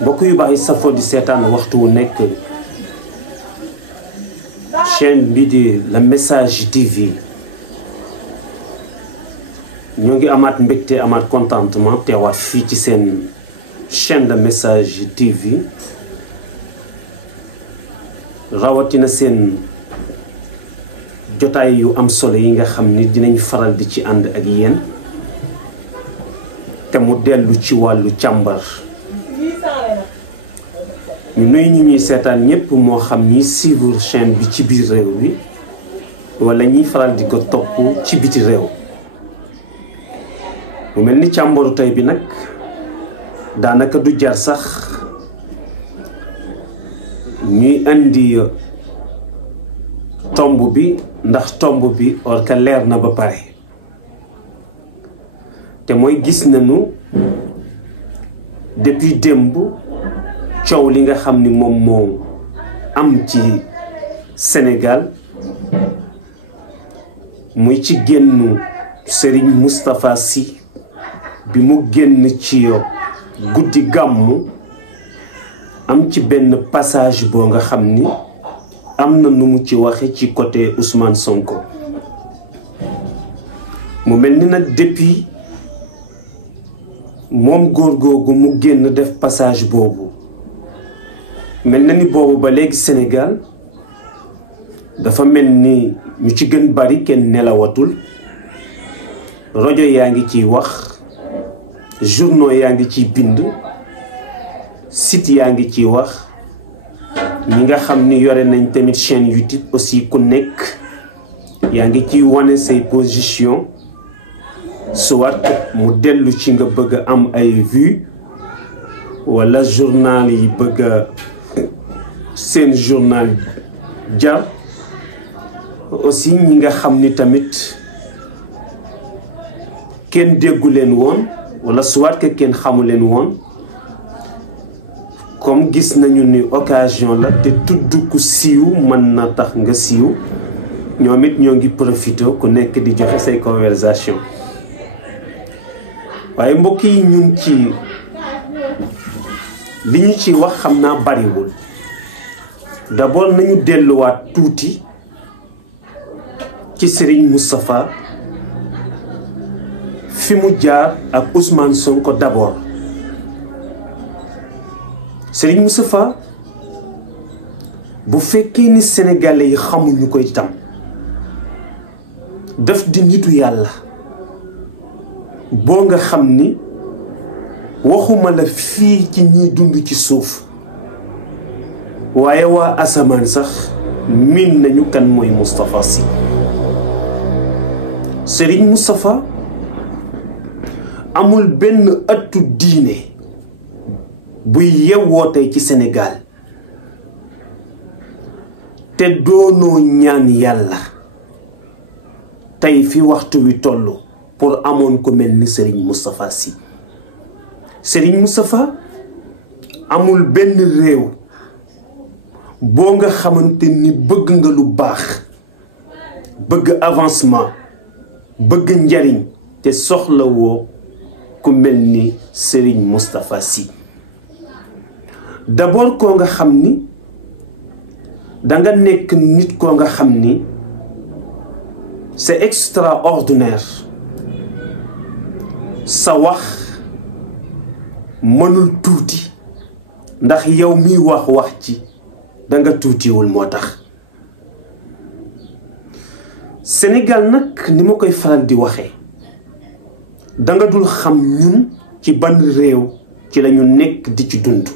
mbokk yu baax yi safoo di seetaan waxtu wu nekk chaîne bi di Le Message TV ñoo ngi amaat mbégte amaat contentement teewaat fii ci seen chaîne Le Message TV rawatina seen jotaay yu am solo yi nga xam ni dinañ faral di ci ànd ak yéen te mu dellu ci wàllu càmbar ñu nuyu ñi ñuy seetaan ñépp moo xam ñi suivre chaîne bi ci biir réew bi wala ñiy faral di ko topp ci biti réew mu mel ni càmbaru tey bi nag daanaka du jar sax ñuy indi tomb bi ndax tomb bi or ka leer na ba pare te mooy gis nañu depuis démb coow li nga xam ni moom moo am ci Sénégal muy ci génnu Serigne Moustapha Sy bi mu génn ci guddi gàmmu am ci benn passage boo nga xam ni am na nu mu ci waxe ci côté Ousmane Sonko mu mel ni nag depuis moom góor googu mu génn def passage boobu mel na ni boobu ba léegi Sénégal dafa mel ni ñu ci gën bari kenn nelawatul rajo yaa ngi ciy wax journaux yaa ngi ciy bind site yaa ngi ciy wax ñi nga xam ni yore nañ tamit chaîne YouTube aussi ku nekk yaa ngi ciy wane say position soit mu dellu ci nga bëgg a am ay vues wala journal yi bëgg a seen journal jar aussi ñi nga xam ni tamit kenn déggu leen woon wala soit que kenn xamu leen woon comme gis nañu ni occasion la te tudd ku siiw mën na tax nga siiw ñoom it ñoo ngi profité ku nekk di joxe say conversation waaye mbokk yi ñun ci li ñu ci wax xam naa bariwul d'abord nañu delluwaat tuuti ci Serigne Moustapha fi mu jaar ak Ousmane Sonko d'abord Serigne Moustapha bu fekkee ni sénégalais yi xamuñu ko itam daf di nitu yàlla boo nga xam ni waxuma la fii ci ñiy dund ci suuf waaye waa asamaan sax miin nañu kan mooy Moustapha Sy Serigne Moustapha amul benn ëttu diine buy yewwoo tey ci Sénégal te doonoo ñaan yàlla tey fi waxtu wi tollu pour amoon ko mel ni Serigne Moustapha Sy Serigne Moustapha amul benn réew boo nga xamante ni bëgg nga lu baax bëgg avancement bëgg njariñ te soxlawoo ku mel ni Serigne Moustapha Sy d'abord koo nga xam ni danga nekk nit koo nga xam ni c'est extraordinaire sa wax mënul tuuti ndax yow miy wax ci danga tuutiwul moo tax Sénégal nag ni ma koy faral di waxee danga dul xam ñun ci ban réew ci lañu nekk di ci dund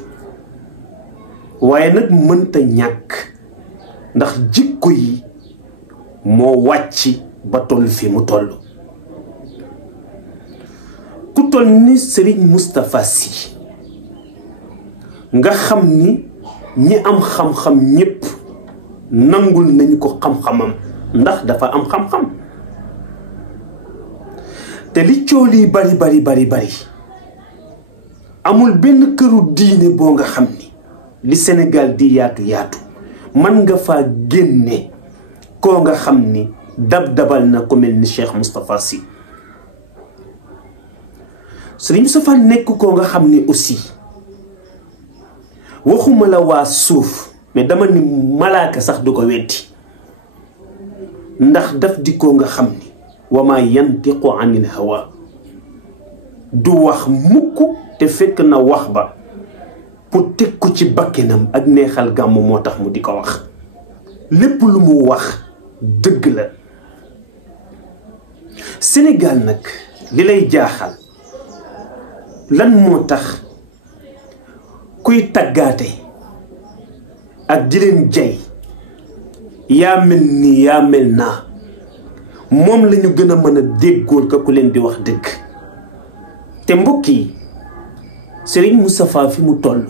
waaye nag mënta ñàkk ndax jikko yi moo wàcc ba toll fi mu toll ku toll ni Serigne Moustapha Sy nga xam ni ñi am xam-xam ñépp nangul nañu ko xam-xamam ndax dafa am xam-xam te li coow li bari amul benn këru diine boo nga xam ni li Sénégal di yaatu man nga faa génne koo nga xam ni dabal na ko mel ni Cheikh Moustapha Sy Serigne Moustapha nekk ko nga xam ni aussi waxuma la waa suuf mais dama ni malaaka sax du ko weddi ndax daf di ko nga xam ni wa ma yantiqu anil hawa du wax mukk te fekk na wax ba pour teg ko ci bakkenam ak neexal gàmm moo tax mu di ko wax lépp lu mu wax dëgg la. Sénégal nag li lay jaaxal lan moo tax kuy taggaate ak di leen jay yaa mel nii yaa mel naa moom la ñu gën a mën a déggool ka ku leen di wax dëgg. te mbokk yi Serigne Moustapha fi mu toll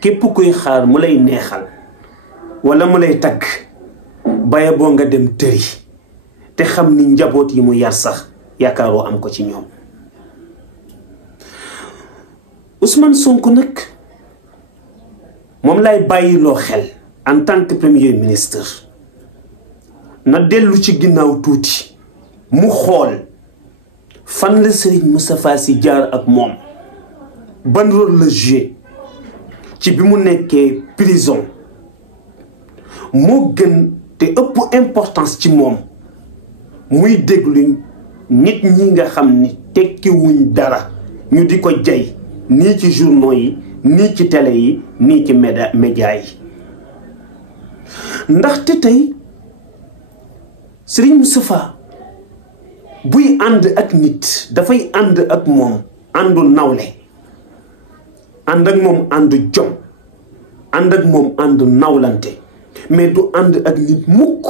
képp kuy xaar mu lay neexal wala mu lay tagg baye boo nga dem tëri te xam ni njaboot yi mu yar sax yaakaaroo am ko ci ñoom. Ousmane Sonko nag moom lay bàyyiloo xel en tant que premier ministre na dellu ci ginnaaw tuuti mu xool fan la Serigne Moustapha Sy jaar ak moom ban rôle la joué ci bi mu nekkee prison moo gën te ëpp importance ci moom muy déglu nit ñi nga xam ni tekkiwuñ dara ñu di ko jay nii ci journaux yi nii ci télé yi nii ci média yi. ndaxte tey Serigne Moustapha buy ànd ak nit dafay ànd ak moom àndu nawle ànd ak moom àndu jom ànd ak moom àndu nawlante mais du ànd ak nit mukk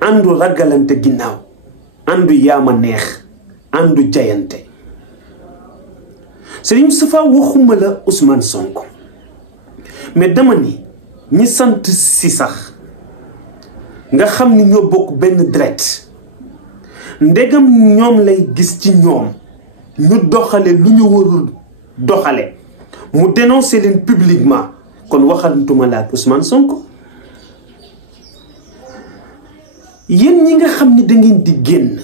àndu ragalante ginnaaw àndu yaama neex àndu jayante. Serigne Moustapha waxuma la Ousmane Sonko mais dama ni ñi sant si sax nga xam ni ñoo bokk benn deret ndegam ñoom lay gis ci ñoom ñu doxale lu ñu warul doxale mu dénoncer leen publiquement kon waxantuma la ak Ousmane Sonko. yéen ñi nga xam ni da ngeen di génn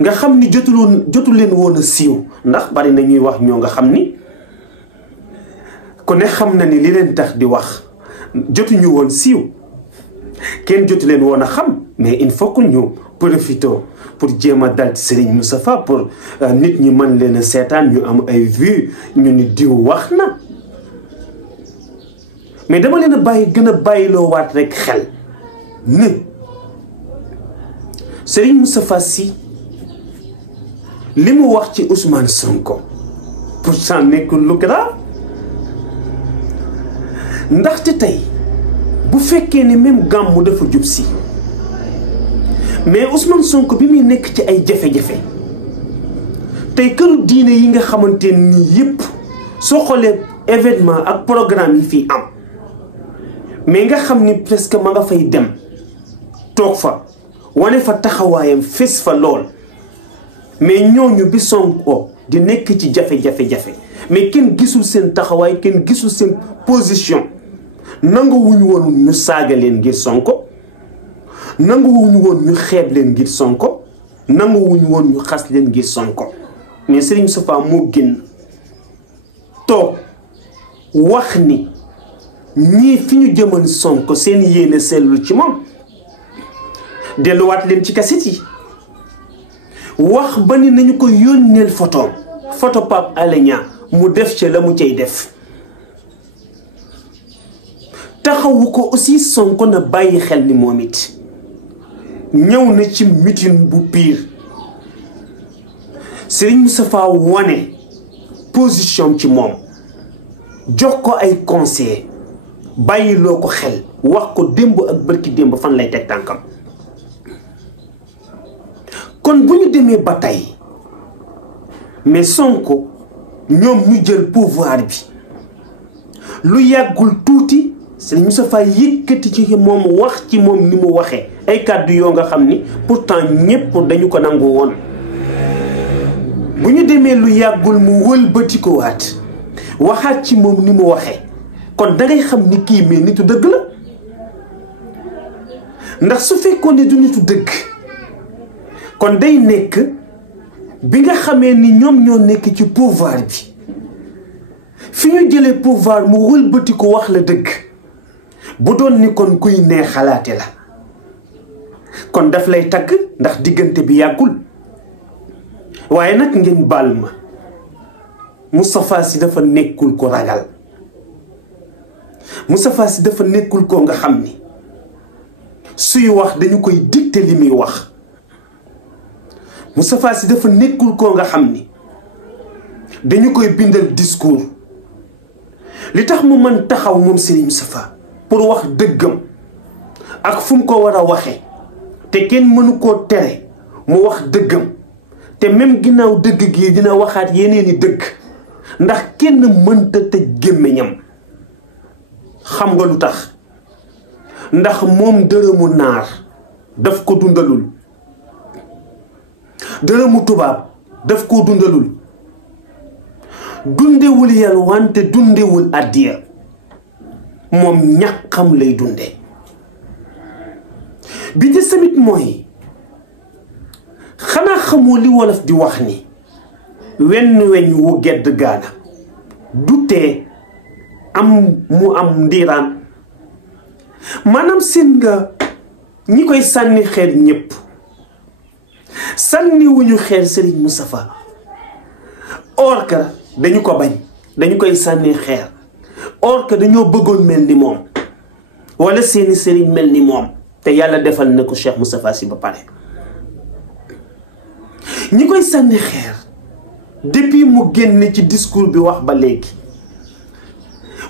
nga xam ni jotu leen woon a siiw ndax bari na ñuy wax ñoo nga xam ni ku ne xam na ni li leen tax di wax jotuñu woon siiw kenn jotu leen woon a xam mais il faut que ñu profité pour jéem a dal ci Serigne Moustapha pour nit ñi mën leen a seetaan ñu am ay vues ñu ni diw wax na mais dama leen a gën a bàyyiloo waat rek xel ni Serigne Moustapha Sy li mu wax ci Ousmane Sonko pourtant nekkul lu grave ndaxte tey bu fekkee ni même gàmmu dafa jub si mais Ousmane Sonko bi muy nekk ci ay jafe-jafe tey këru diine yi nga xamante ni yëpp soo xoolee événement ak programme yi fii am mais nga xam ni presque ma nga fay dem toog fa wane fa taxawaayam fes fa lool mais ñooñu bi Sonko di nekk ci jafe-jafe mais kenn gisul seen taxawaay kenn gisul seen position nanguwuñu woon ñu saaga leen ngir Sonko nanguwuñu woon ñu xeeb leen ngir Sonko nanguwuñu woon ñu xas leen ngir Sonko mais Serigne Moustapha moo génn toog wax ni ñii fi ñu jëmal Sonko seen yéene sellul ci moom delluwaat leen ci kaset yi wax ba ni nañu ko yónneel photo Pape Alé Niang mu def ci la mu cay def taxawu ko aussi Sonko na bàyyi xel ni moom it ñëw na ci meeting bu Pire Serigne Moustapha wane position ci moom jox ko ay conseil bàyyiloo ko xel wax ko démb ak bërki démb fan lay teg tànkam kon bu ñu demee ba tey mais Sonko ñoom ñu jël pouvoir bi lu yàggul tuuti Serigne Moustapha yëkkati ci moom wax ci moom ni mu waxee ay kàddu yoo nga xam ni pourtant ñépp dañu ko nangu woon bu ñu demee lu yàggul mu wëlbati ko waat waxaat ci moom ni mu waxee kon dangay xam ni kii mais nitu dëgg la ndax su fekkoon ne du nitu dëgg kon day nekk bi nga xamee ni ñoom ñoo nekk ci pouvoir bi fi ñu jëlee pouvoir mu wëlbati ko wax la dëgg bu doon ni kon kuy nee xalaate la kon daf lay tagg ndax diggante bi yàggul waaye nag ngeen baal ma Moustapha Sy dafa nekkul ko ragal Moustapha Sy dafa nekkul ko nga xam ni suy wax dañu koy dicter li muy wax Moustapha Sy dafa nekkul ko nga xam ni dañu koy bindal discours li tax mu mën taxaw moom Serigne Moustapha pour wax dëggam ak fu mu ko war a waxe te kenn mënu koo tere mu wax dëggam te même ginnaaw dëgg gi dina waxaat yeneeni dëgg ndax kenn mënta tëj gémmiñam xam nga lu tax ndax moom dërëmu naar daf ko dundalul dërëmu tubaab daf ko dundalul dundewul yalwaan te dundewul addiya moom ñàkkam lay dunde bi ci tamit mooy xanaa xamoo li wolof di wax ni wenn weñ wu gedd gaana du tee mu am ndiiraan maanaam seen nga ñi koy sànni xeer ñépp sànni wuñu xeer Serigne Moustapha or que dañu ko bañ dañu koy sànni xeer or que dañoo bëggoon mel ni moom wala seeni sëriñ mel ni moom te yàlla defal na ko Cheikh Moustapha Sy ba pare ñi koy sànni xeer depuis mu génn ci discours bi wax ba léegi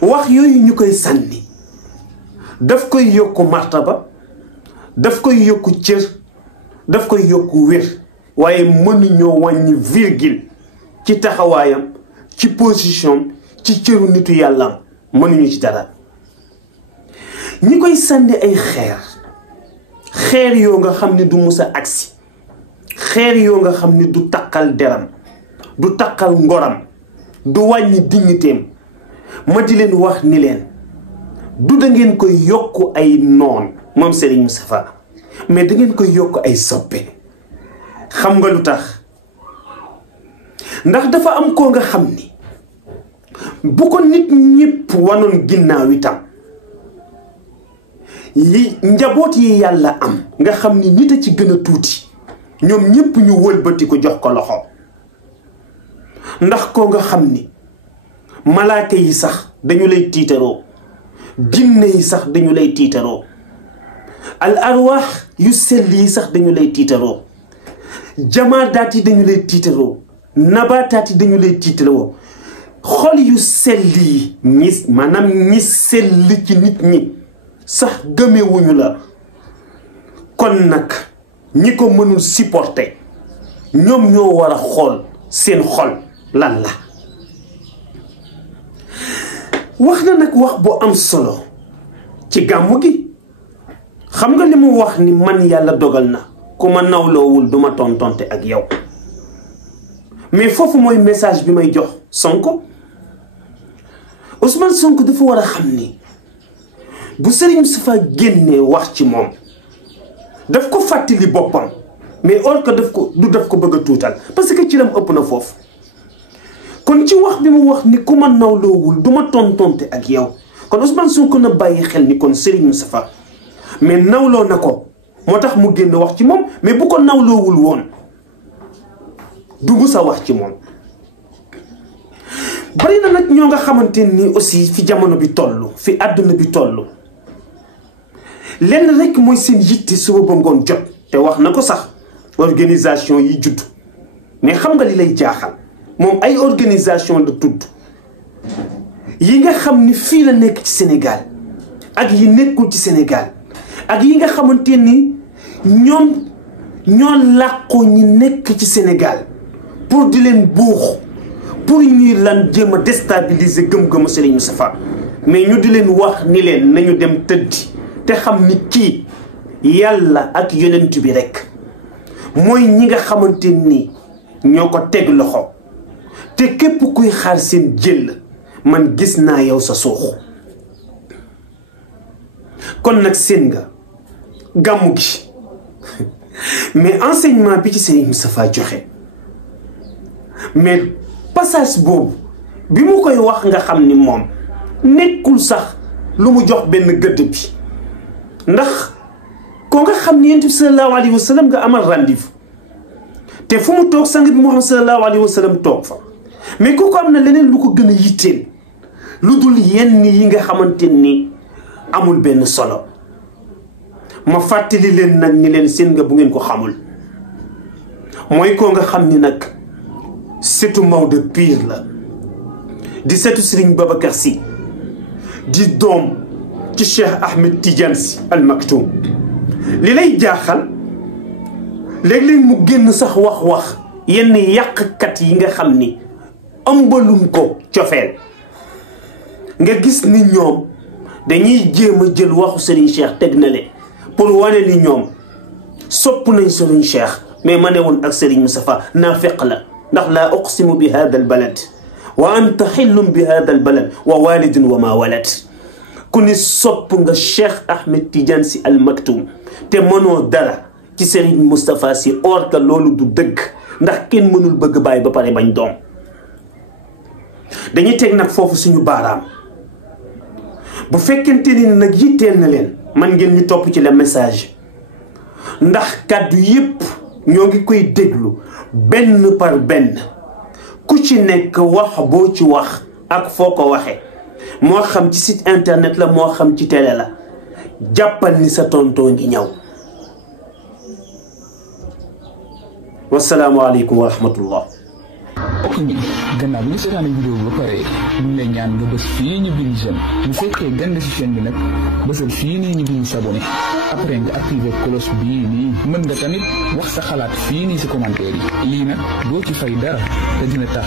wax yooyu ñu koy sànni daf koy yokku martaba daf koy yokku cër daf koy yokku wér waaye mënuñoo wàññi virgule ci taxawaayam ci position ci cëru nitu yàllaam mënuñu ci dara ñi koy sànni ay xeer yoo nga xam ne du musa agsi xeer yoo nga xam ne du takkal deram du takkal ngoram du wàññi dignitéem ma di leen wax ni leen du da ngeen koy yokk ay noon moom Serigne Moustapha mais da ngeen koy yokk ay soppe xam nga lu tax ndax dafa am koo nga xam ni bu ko nit ñépp wanoon ginnaaw itam yi njaboot yi yàlla am nga xam ni nit a ci gën a tuuti ñoom ñépp ñu wëlbati ko jox ko loxo ndax koo nga xam ni malaaka yi sax dañu lay tiitaroo jinne yi sax dañu lay tiitaroo al arwaax yu sell yi sax dañu lay tiitaroo jamaadaat yi dañu lay tiitaroo nabaataat yi dañu lay tiitaroo xol yu sell yi maanaam ñi sell ci nit ñi sax gëmewuñu la kon nag ñi ko mënul supporter ñoom ñoo war a xool seen xol lan la wax na nag wax bu am solo ci gàmmu gi xam nga li mu wax ni man yàlla dogal na ku ma nawloowul duma tontonte ak yow mais foofu mooy message bi may jox Sonko Ousmane Sonko dafa war a xam ni bu Serigne Moustapha génnee wax ci moom daf ko fàttali boppam mais or que daf ko bëgg a tuutal parce que ci lam ëpp na foofu kon ci wax bi mu wax ni ku ma nawloowul du ma tontonte ak yow kon Ousmane Sonko na bàyyi xel ni kon Serigne Moustapha mais nawloo na ko moo tax mu génn wax ci moom mais bu ko nawloowul woon du mus a wax ci moom bari na nag ñoo nga xamante ni aussi fi jamono bi toll fi àdduna bi toll lenn rek mooy seen yitte suba ba ngoon jot te wax na ko sax organisation yi judd mais xam nga li lay jaaxal moom ay organisation la tudd yi nga xam ni fii la nekk ci Sénégal ak yi nekkul ci Sénégal ak yi nga xamante ni ñoom ñoo làqoo ñi nekk ci Sénégal pour di leen buux pour ñuy lan jéem a déstabiliser gëm-gëmu Serigne Moustapha mais ñu di leen wax ni leen nañu dem tëddi te xam ni kii yàlla ak yonent bi rek mooy ñi nga xamante ni ñoo ko teg loxo te képp kuy xaar seen jël man gis naa yow sa suux kon nag seen nga gàmmu gi mais enseignement bi ci Serigne Moustapha joxe mais passage boobu bi mu koy wax nga xam ni moom nekkul sax lu mu jox benn gëdd bi ndax ko nga xam ni yonent bi sallallahu alayhi wa sallam nga amal rendez-vous te fu mu toog sang bi Muhammad sallallahu alayhi wa sallam toog fa mais kooku am na leneen lu ko gën a yitteel lu dul yenn yi nga xamante ni amul benn solo ma fàttali leen nag ni leen seen nga bu ngeen ko xamul mooy koo nga xam ni nag setu Maodo pire la di setu Serigne Babacar Sy di doom ci Cheikh Ahmed Tidiane Sy Al Maktoum li lay jaaxal léeg-léeg mu génn sax wax yenn yàqkat yi nga xam ni ëmbalum ko cofeel nga gis ni ñoom dañuy jéem a jël waxu Serigne Cheikh teg na le pour wane ni ñoom sopp nañ Serigne Cheikh mais ma ne woon ak Serigne Moustapha naafeq la ndax laa uqsimu bi hada al balad wa anta xillum bi hada al balad wa walidun wa ma walad ku ni sopp nga Cheikh Ahmed Tidiane Sy Al Maktoum te mënoo dara ci Serigne Moustapha Sy or ka loolu du dëgg ndax kenn mënul bëgg bàyyi ba pare bañ doom dañuy teg nag foofu suñu baaraam bu fekkente ni nag yitteel na leen man ngeen ñu topp ci le message ndax kàddu yépp ñoo ngi koy déglu benn par benn ku ci nekk wax boo ci wax ak foo ko waxe moo xam ci site internet la moo xam ci télé la jàppal ni sa tontoo ngi ñëw wasalaamu aleykum wa rahmatullah ok ñi gannaaw bi ñu seetaane vidéo bi ba pare ñu ngi lay ñaan nga bës fii ñu bind j'aime bu fekkee gande si chaîne bi nag bësal fii nii ñu bind s'abonné après nga activer cloche bii nii mën nga tamit wax sa xalaat fii nii si commentaire yi lii nag doo ci fay dara te dina tax